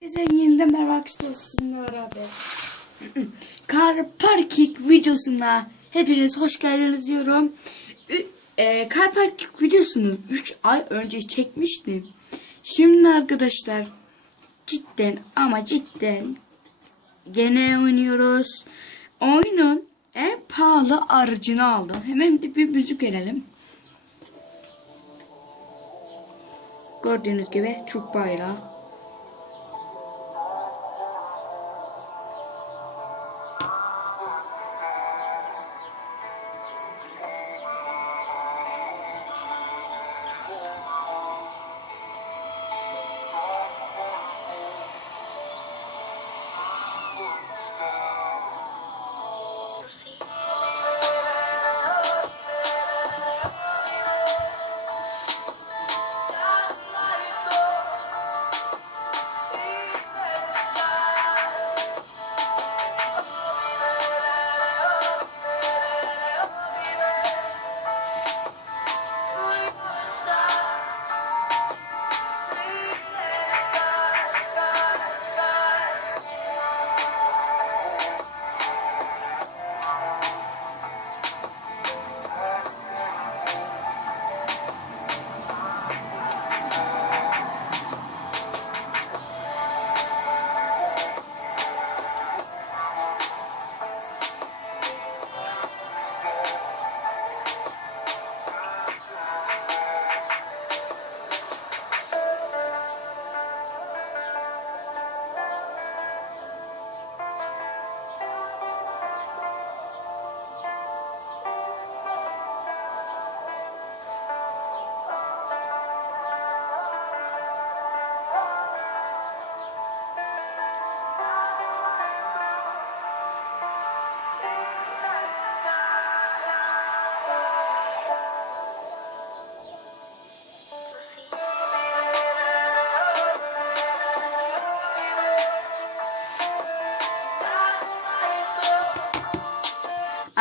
Herkese yeniden merhaba arkadaşlar sizinle beraber. Car Parking videosuna hepiniz hoş geldiniz diyorum. E, Car Parking videosunu 3 ay önce çekmiştim. Şimdi arkadaşlar cidden ama cidden gene oynuyoruz. Oyunun en pahalı aracını aldım. Hemen bir, bir müzik verelim. Gördüğünüz gibi Türk bayrağı.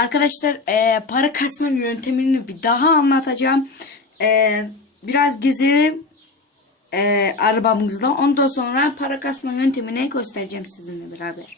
Arkadaşlar eee, para kasma yöntemini bir daha anlatacağım. Eee, biraz gezelim eee, arabamızla. Ondan sonra para kasma yöntemini göstereceğim sizinle beraber.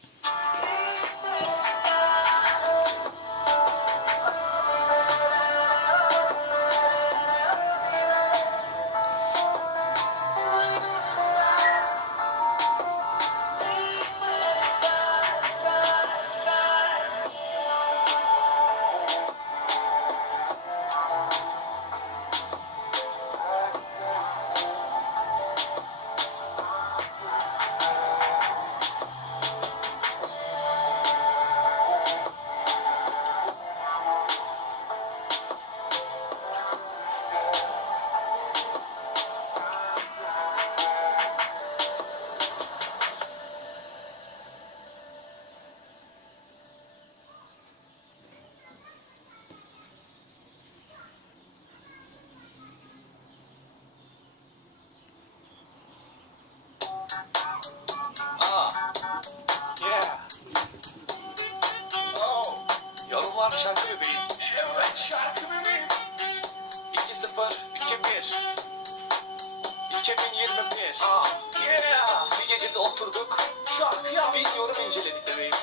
2021. Ah. Yeah. Bir gecede oturduk. Şarkı ya. Biz yorum inceledik bebeğim.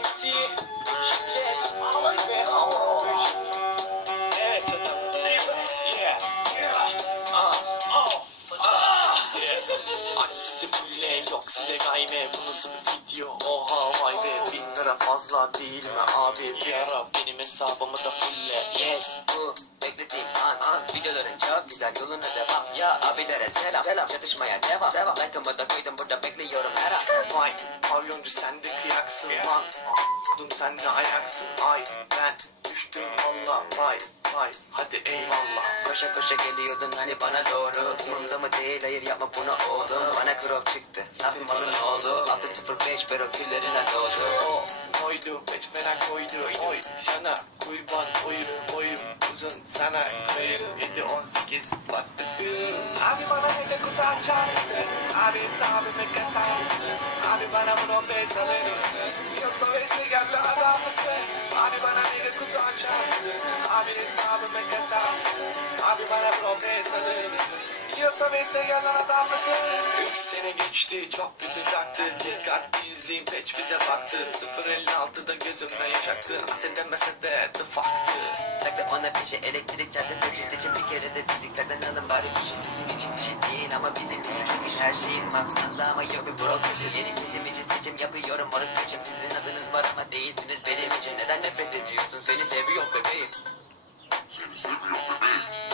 MC, şiddet, alay ve alay. Evet zaten. Yeah. Yeah. Ah. Oh. Ah. Yeah. Hani sizi fulle yok size gayme Bu nasıl bir video oha vay be Bin lira fazla değil mi abi? Bir ara benim hesabımı da fulle. Yes bu beklediğim an an. Videoların çok güzel yoluna devam. Ya abilere selam selam. Çatışmaya devam devam. Like'ımı da koydum burada bekliyorum her an. Vay pavyoncu sen de kıyaksın lan Dum sen ayaksın. Ay Ben düştüm valla vay vay. Hadi eyvallah. Koşa koşa geliyordun hani bana doğru. Umurumda mı değil? Hayır yapma bunu oğlum. Bana krop çıktı. Ne yapayım malın oldu? Altı 05 ver o küllerine doğdu O koydu pet falan koydu. Oy sana kurban oyun Uzun sana 7-18 What the fuck Abi bana ne de kutu açar mısın Abi hesabımı kasar mısın? Abi bana bunu bez alır mısın Yoksa vesi geldi adam mısın? Abi bana ne de kutu açar mısın Abi hesabımı kasar mısın? Abi bana bunu bez alır mısın Yiyorsa neyse yalan adam mısın? Üç sene geçti çok kötü taktı. Dikkat bizim peç bize baktı. 056'da gözümde yaşaktı Sen demese de the fuck'tı Taktı ona peşe elektrik çarptı. Peçi seçim bir kere de fiziklerden alın bari. Şey sizin için bir şey değil ama bizim için. Çünkü her şeyin maksatlı ama yok bir progresi Yeni kesim için seçim yapıyorum. Moruk peçim sizin adınız var ama değilsiniz benim için. Neden nefret ediyorsun? Seni seviyorum bebeğim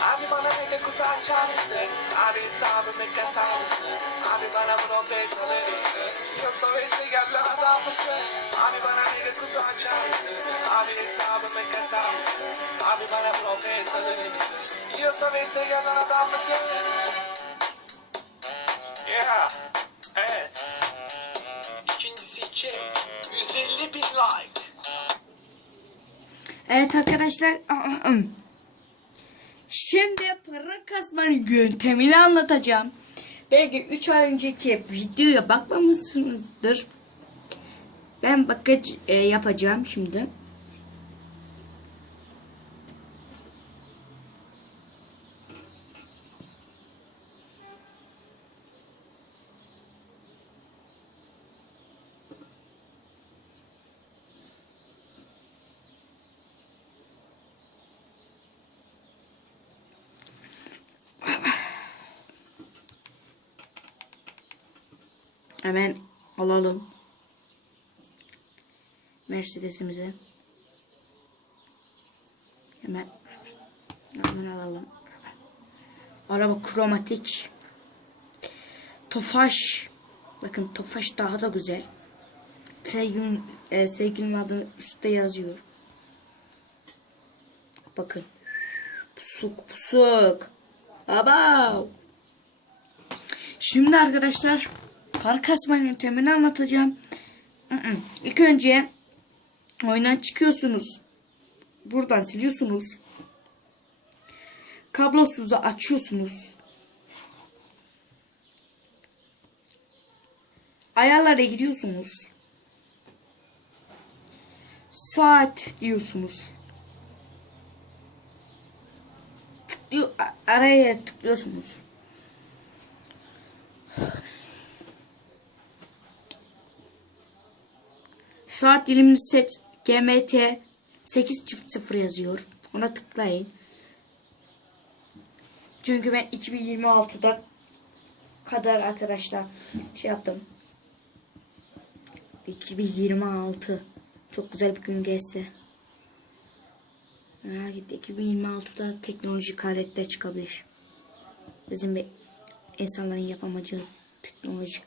Abi bana kutu açar mısın? Abi hesabımı kasar mısın? Abi bana bunu pes alır mısın? Yoksa vesile adam mısın? Abi bana kutu açar mısın? Abi hesabımı kasar mısın? Abi bana bunu pes alır mısın? Yoksa vesile adam mısın? Yeah, evet. İkincisi için 150 bin like. Evet arkadaşlar. Şimdi para kasmanın yöntemini anlatacağım. Belki 3 ay önceki videoya bakmamışsınızdır. Ben bakıcı e, yapacağım şimdi. Hemen alalım. Mercedes'imizi. Hemen hemen alalım. Araba kromatik. Tofaş. Bakın Tofaş daha da güzel. Sevgilim, e, sevgilimin adını üstte yazıyor. Bakın. Pusuk pusuk. Abav. Şimdi arkadaşlar para kasma yöntemini anlatacağım. İlk önce oyundan çıkıyorsunuz. Buradan siliyorsunuz. Kablosuzu açıyorsunuz. Ayarlara gidiyorsunuz. Saat diyorsunuz. Tıklıyor, araya tıklıyorsunuz. Saat dilimini seç. GMT 8 çift 0 yazıyor. Ona tıklayın. Çünkü ben 2026'da kadar arkadaşlar şey yaptım. 2026 çok güzel bir gün gelse. Merak etti. 2026'da teknolojik aletler çıkabilir. Bizim bir insanların yapamayacağı teknolojik.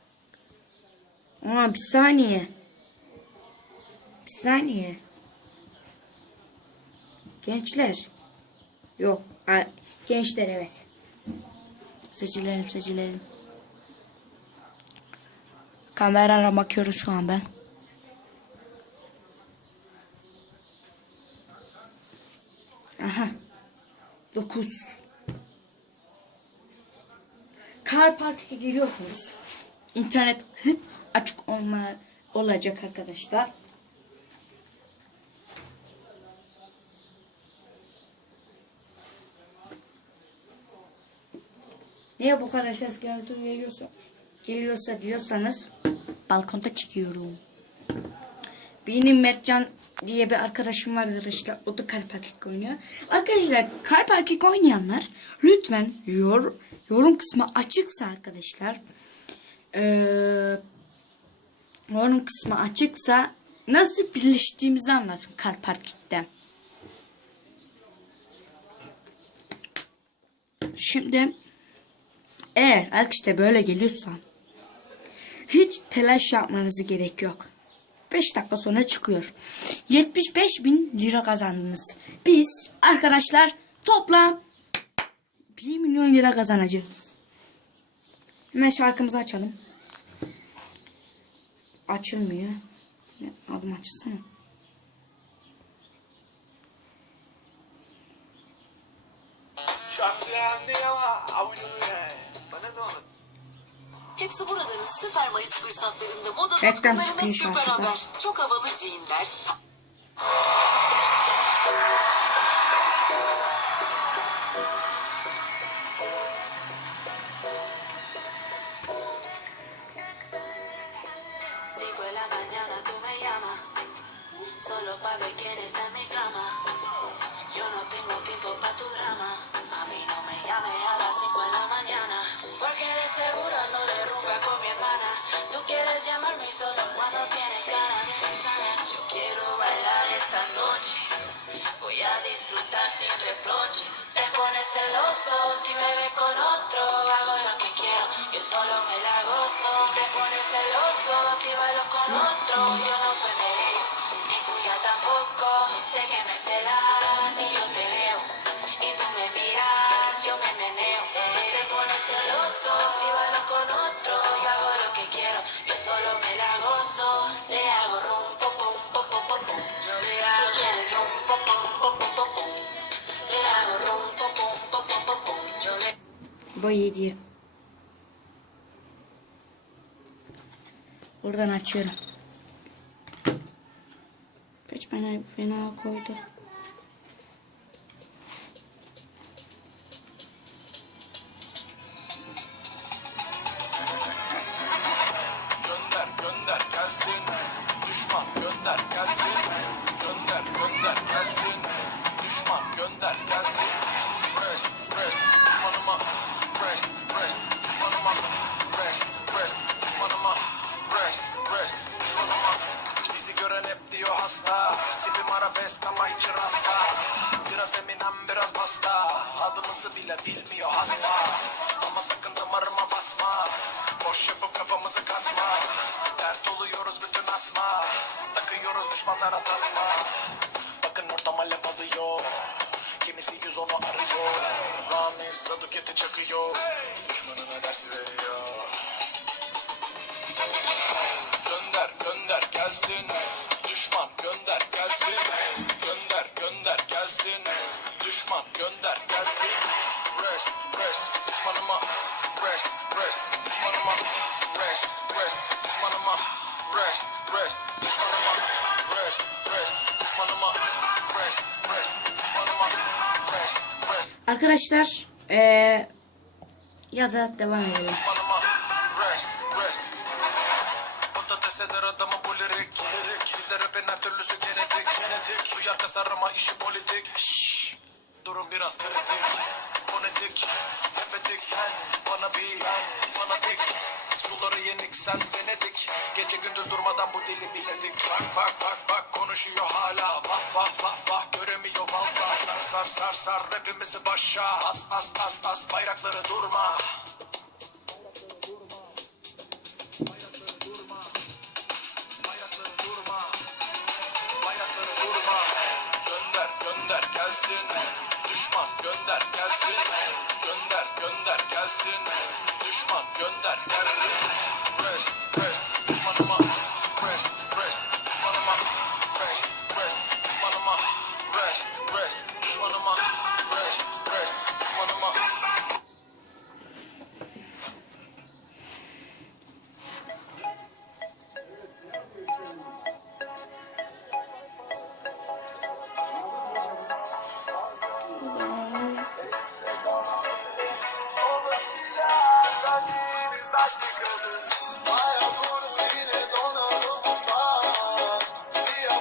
Aa bir saniye. Saniye. Gençler. Yok. Gençler evet. Seçilelim seçilelim. Kameraya bakıyoruz şu an ben. Aha. 9. Car Park'a giriyorsunuz. İnternet açık olma olacak arkadaşlar. Niye bu kadar ses geliyorsa, geliyorsa diyorsanız balkonda çıkıyorum. Benim Mertcan diye bir arkadaşım var arkadaşlar. O da kalp erkek oynuyor. Arkadaşlar kalp erkek oynayanlar lütfen yor, yorum kısmı açıksa arkadaşlar. Eee yorum kısmı açıksa nasıl birleştiğimizi anlatın kalp erkekte. Şimdi eğer arkadaşlar böyle geliyorsa hiç telaş yapmanızı gerek yok. 5 dakika sonra çıkıyor. 75 bin lira kazandınız. Biz arkadaşlar toplam 1 milyon lira kazanacağız. Hemen şarkımızı açalım. Açılmıyor. Adım açılsana. Süper Mayıs moda mañana me solo para ver quién está en mi cama. Yo no tengo tiempo para tu drama. A no me a las 5 de la mañana, porque quieres llamarme solo cuando tienes ganas. Yo quiero bailar esta noche, voy a disfrutar sin reproches. Te pones celoso si me ves con otro, hago lo que quiero, yo solo me la gozo. Te pones celoso si bailo con otro, yo no soy de ellos, y tú ya tampoco. Sé que me celas si yo te veo, y tú me miras, yo me meneo. Te pones celoso si bailo con otro, solo me la gozo, le hago rum, pom, pom, pom, pom, pom, quieres rum, pom, pom, pom, pom, pom, Le hago rum, pom, pom, pom, pom, pom. Yo me... Buradan açıyorum. Kaç fena. Gelsin. Düşman gönder gelsin. Gönder gönder gelsin. Düşman gönder gelsin. Rest rest düşmanıma. Rest rest düşmanıma. Rest rest düşmanıma. Rest rest düşmanıma. Rest rest düşmanıma. Rest rest düşmanıma. Rest rest. Arkadaşlar eee ya da devam edelim. Sen Bana bir Fanatik Suları yenik sen Venedik Gece gündüz durmadan bu dili biledik Bak bak bak bak konuşuyor hala. Vah vah vah vah göremiyor valla Sar sar sar sar rapimizi başa. As as as as bayrakları durma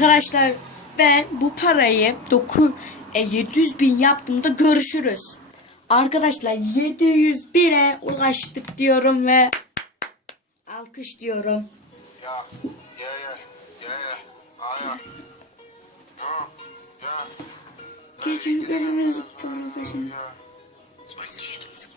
Arkadaşlar ben bu parayı 9 e, 700 bin yaptığımda görüşürüz. Arkadaşlar 701'e ulaştık diyorum ve alkış diyorum. Yeah, yeah, yeah, yeah. Ah, yeah. Uh, yeah, Geçin görünüz para kaçın. yeah. Ah, Gece gündüz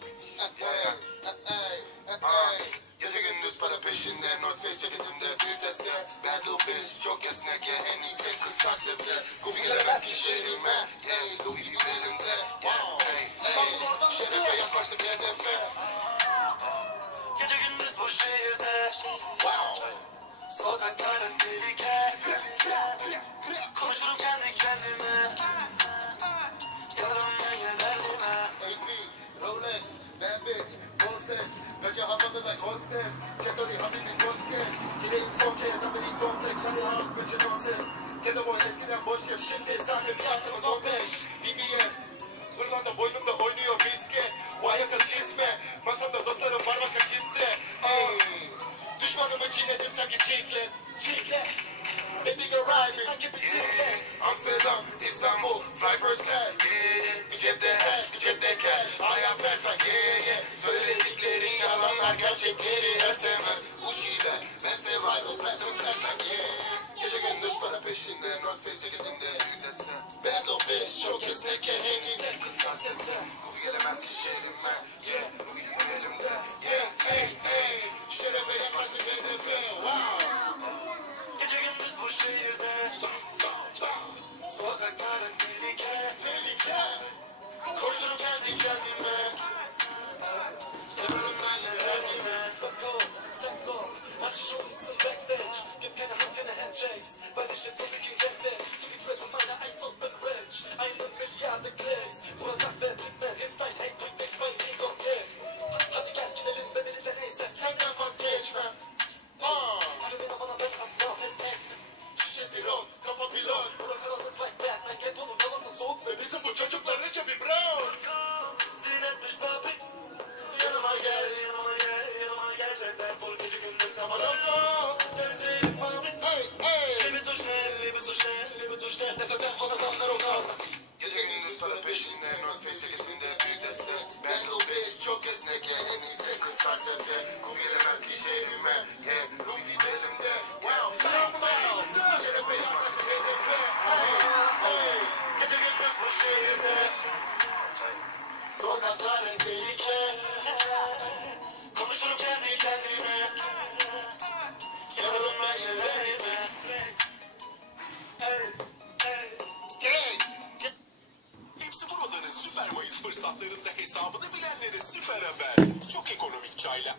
para peşinde North Face ceketinde büyük deste. Bad little bitch çok esnek ya En iyisi kızlar sebze. Kufi gelemez ki şehrime Hey Louis V belimde Wow hey. Hey Şerefe yaklaştık hedefe. Gece gündüz bu şehirde. Sokakların tehlike Konuşurum kendi kendime Şimdi sahne fiyatımız 15 BBS Hırlanda boynumda oynuyor misket Vayasa çizme Masamda dostlarım var başka kimse. Ey Düşmanımı çiğnedim sanki çiklet Çiklet Baby girl ride me bisiklet Amsterdam, İstanbul, fly first class yeah, yeah. Bir cepte hash, bir cepte cash. Hayat fast like yeah yeah. Söylediklerin yalanlar gerçekleri örtemez Bu şive, ben survival, platinum cash like yeah. Yeah Gece gündüz para peşinde, North Face ceketinde Bad little bitch, çok esnek en iyisi Kızlar sebze, kufu gelemez ki şehrime Yeah, V elimde Yeah, hey, hey. Şerefe yaklaştık hedefe, wow Hadi gel gidelim bedeli de neyse. Senden vazgeçmem. Aa, Kulübüne bana etmem Rol, kafa pilot Bura karanlık like Batman Zinetmiş papi Yanıma gel, yanıma gel, yanıma gel. Gece gündüz von adamlar o kalma Gece gündüz para peşinde North Face ceketinde çok esnek En iyisi kızlar sebze Kum gelemez ki şehrime. Yeah, Louis Şerefe yaklaşık hedefe. Hey, hey Gece gündüz bu şehirde. Sokakların tehlike. Konuşurum kendi kendime. Yanarım ben yüzlerine Hey Süper Mayıs fırsatlarında hesabını bilenlere süper haber. Çok ekonomik çayla.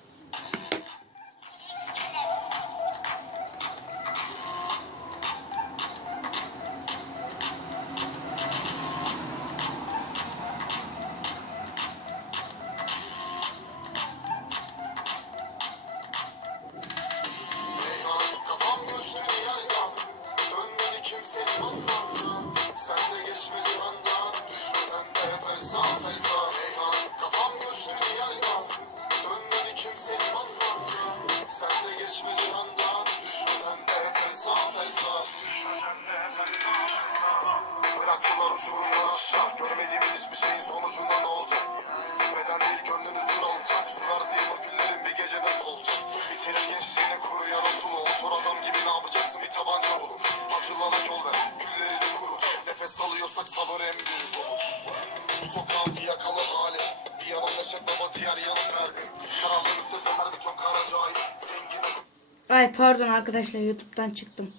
Ay pardon arkadaşlar YouTube'dan çıktım.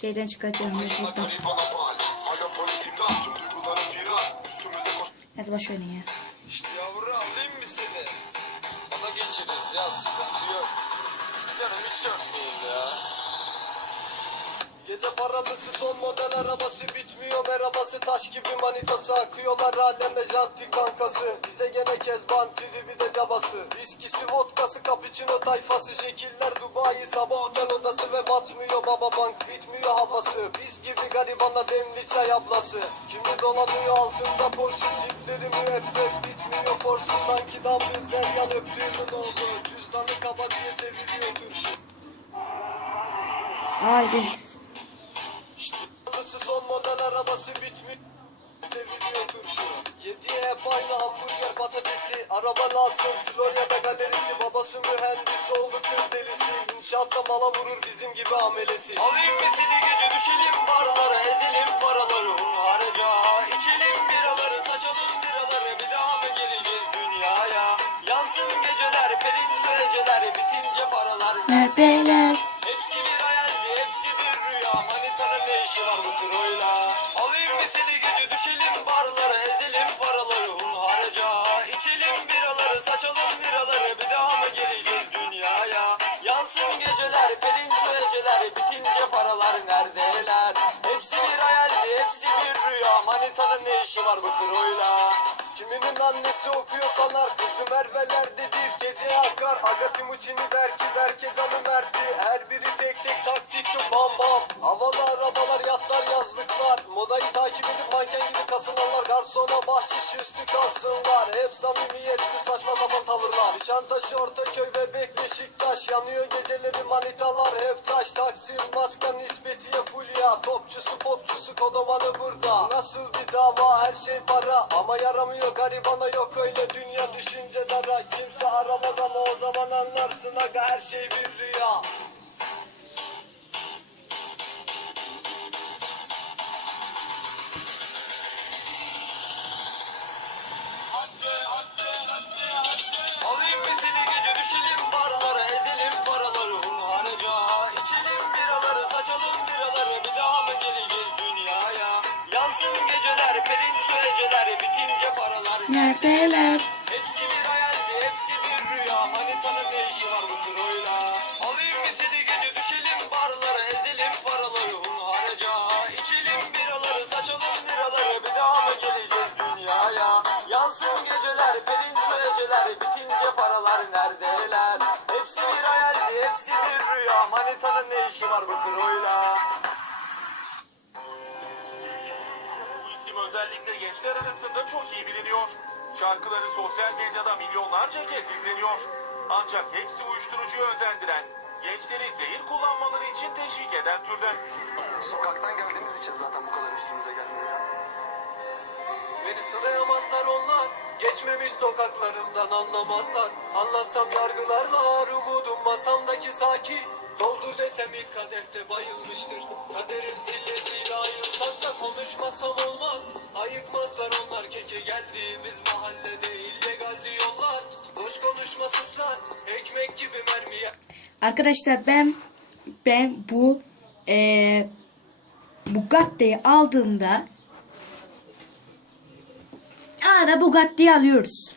Şeyden Yine YouTube'dan. Hadi boş verin ya. İşte yavru alayım mı seni? Ona geçeriz ya sıkıntı yok. Canım hiç ya. Gece paralısı son model arabası bitmiyor. Merhabası taş gibi manitası akıyorlar. Aleme janti kankası. Bize gene kezban trivi de cabası. Viskisi vodkası cappuccino tayfası. Şekiller Dubai sabah otel odası ve batmıyor. Baba bank bitmiyor havası. Biz gibi garibana demli çay ablası. Kimi dolanıyor altında poşun tipleri müebbet bitmiyor. Forsu sanki Dublin Zeryan öptüğümün oldu cüzdanı kaba diye seviliyor turşu Ay biz model arabası bitmiş Seviliyor turşu. Yediye hep aynı hamburger patatesi. Araba lazım Florya'da galerisi. Babası mühendis oldu kız delisi. İnşaatta mala vurur bizim gibi amelesi. Alayım mı seni gece? Düşelim barlara Ezelim paraları. Harca içelim biraları. Saçalım liraları Bir daha mı geleceğiz dünyaya? Yansın geceler pelin süreceler. Bitince paralar. Neredeler? Hepsi bir hayal hepsi bir rüya. Manitanın ne işi var bu kiloyla Alayım mı seni gece düşelim barlara ezelim paraları. Hunharca İçelim biraları saçalım biraları. Bir daha mı geleceğiz dünyaya? Yansın geceler pelin süreceler. Bitince paralar neredeler? Hepsi bir hayaldi hepsi bir rüya. Manitanın ne işi var bu kiloyla Kiminin annesi okuyor sanar Kızı Merve'lerde deyip gece akar. Aga Timuçin'i Berki Berke canı Mert'i. Her biri tek Nişantaşı Ortaköy Bebek Beşiktaş Yanıyor Neredeler? Hepsi bir hayaldi hepsi bir rüya. Manitanın ne işi var bu kiloyla Alayım mı seni gece düşelim barlara ezelim paraları hunharca. İçelim biraları saçalım biraları bir daha mı geleceğiz dünyaya? Yansın geceler pelin süreceler bitince paralar neredeler? Hepsi bir hayaldi hepsi bir rüya. Manitanın ne işi var bu kiloyla gençler arasında çok iyi biliniyor. Şarkıları sosyal medyada milyonlarca kez izleniyor. Ancak hepsi uyuşturucuyu özendiren, gençleri zehir kullanmaları için teşvik eden türden. Sokaktan geldiğimiz için zaten bu kadar üstümüze gelmiyor Beni sırayamazlar onlar Geçmemiş sokaklarımdan anlamazlar Anlatsam yargılarlar umudum masamdaki sakin Doldur desem ilk kadehte bayılmıştır Kaderin Arkadaşlar ben ben bu eee Bugatti'yi aldığımda arada Bugatti'yi alıyoruz.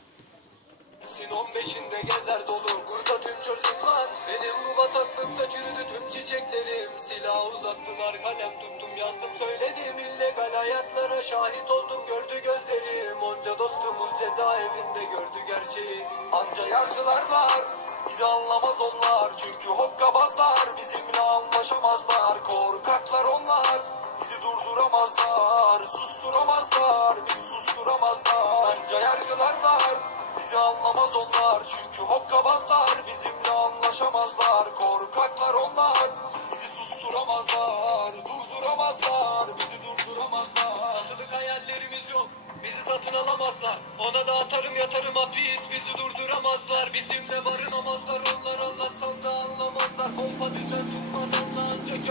Anlamaz onlar. Çünkü hokkabazlar Bizimle anlaşamazlar. Korkaklar onlar Bizi durduramazlar. Susturamazlar Bizi susturamazlar. Anca yargılar var Bizi anlamaz onlar. Çünkü hokkabazlar Bizimle anlaşamazlar. Korkaklar onlar Bizi susturamazlar. Durduramazlar Bizi durduramazlar. Satılık hayallerimiz yok bizi satın alamazlar. Ona da atarım yatarım hapis bizi durduramazlar. Bizimle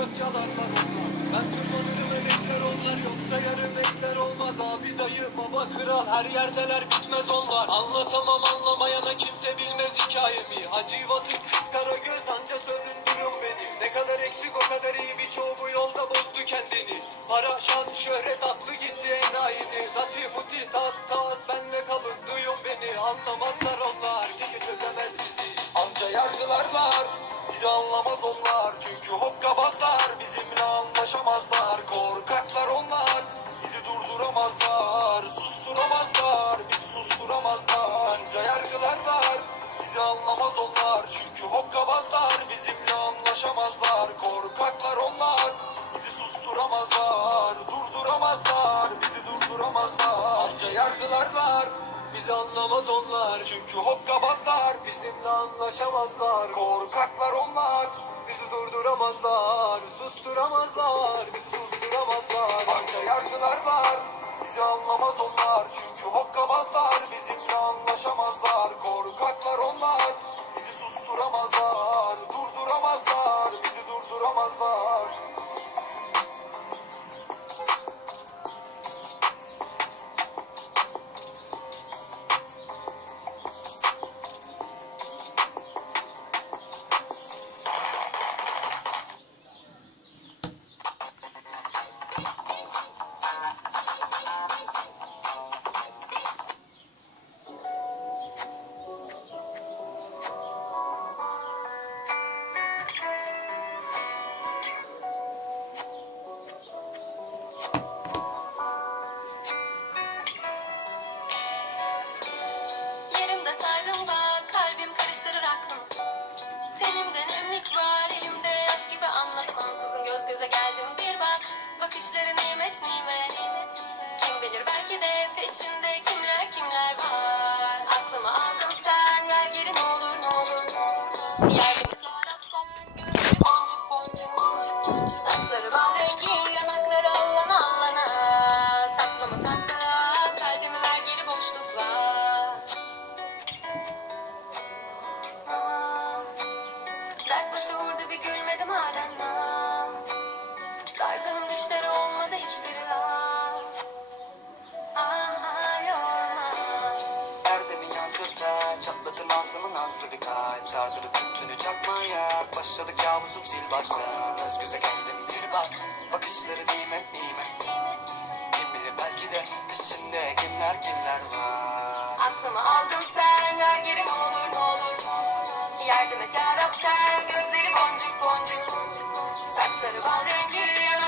gök yalarlar onlar Ben tırmanırım emekler onlar. Yoksa yarım ekler olmaz. Abi dayı baba kral. Her yerdeler bitmez onlar. Anlatamam anlamayana kimse bilmez hikayemi. Hacı vatıksız kara göz anca sövündürün beni. Ne kadar eksik o kadar iyi. Birçoğu bu yolda bozdu kendini. Para, şan, şöhret aklı gitti enayini. Nati, puti, tas, tas. Benle kalın duyun beni. Anlamazlar anlamaz onlar Çünkü hokkabazlar. Bizimle anlaşamazlar Korkaklar onlar. Bizi durduramazlar Susturamazlar. Bizi susturamazlar Anca yargılar var. Bizi anlamaz onlar Çünkü hokkabazlar. Bizimle anlaşamazlar Korkaklar onlar. Bizi susturamazlar Durduramazlar. Bizi durduramazlar Anca yargılar var Bizi anlamaz onlar çünkü hokkabazlar. Bizimle anlaşamazlar. Korkaklar onlar. Bizi durduramazlar susturamazlar. Bizi susturamazlar. Anca yargılar var. Bizi anlamaz onlar çünkü hokkabazlar. Bizimle anlaşamazlar. Korkaklar onlar. Bizi susturamazlar durduramazlar. Bizi durduramazlar. Gülmedim halen daha Dargının düşleri olmadı hiçbiri daha. Aha yorma Erdem'i yansırta Çatladı nazlımı nazlı bir kalp. Sardırı tüttünü çakmaya Başladı kabusum sil başta Göz göze geldim bir bak Bakışları nimet nimet. Kim bilir belki de peşinde kimler kimler var. Aklımı aldın sen ver geri ne olur ne olur Yardım et yarab sen gözleri boncuk boncuk. Saçları bal rengi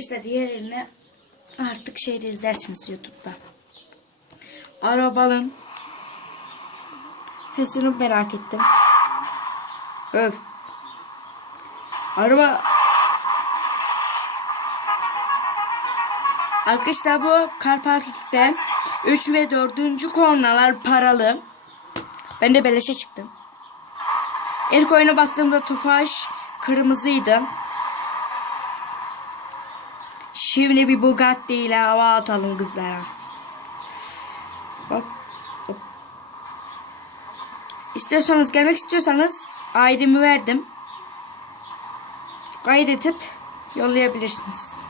Arkadaşlar diğerini artık şeyde izlersiniz YouTube'da. Arabanın sesini merak ettim. Öf. Araba Arkadaşlar bu kar parkingde 3 ve 4. kornalar paralı. Ben de beleşe çıktım. İlk oyuna bastığımda Tufaş kırmızıydı. Şimdi bir Bugatti ile hava atalım kızlara. Hop, hop. İstiyorsanız gelmek istiyorsanız ID'mi verdim. Kaydedip yollayabilirsiniz.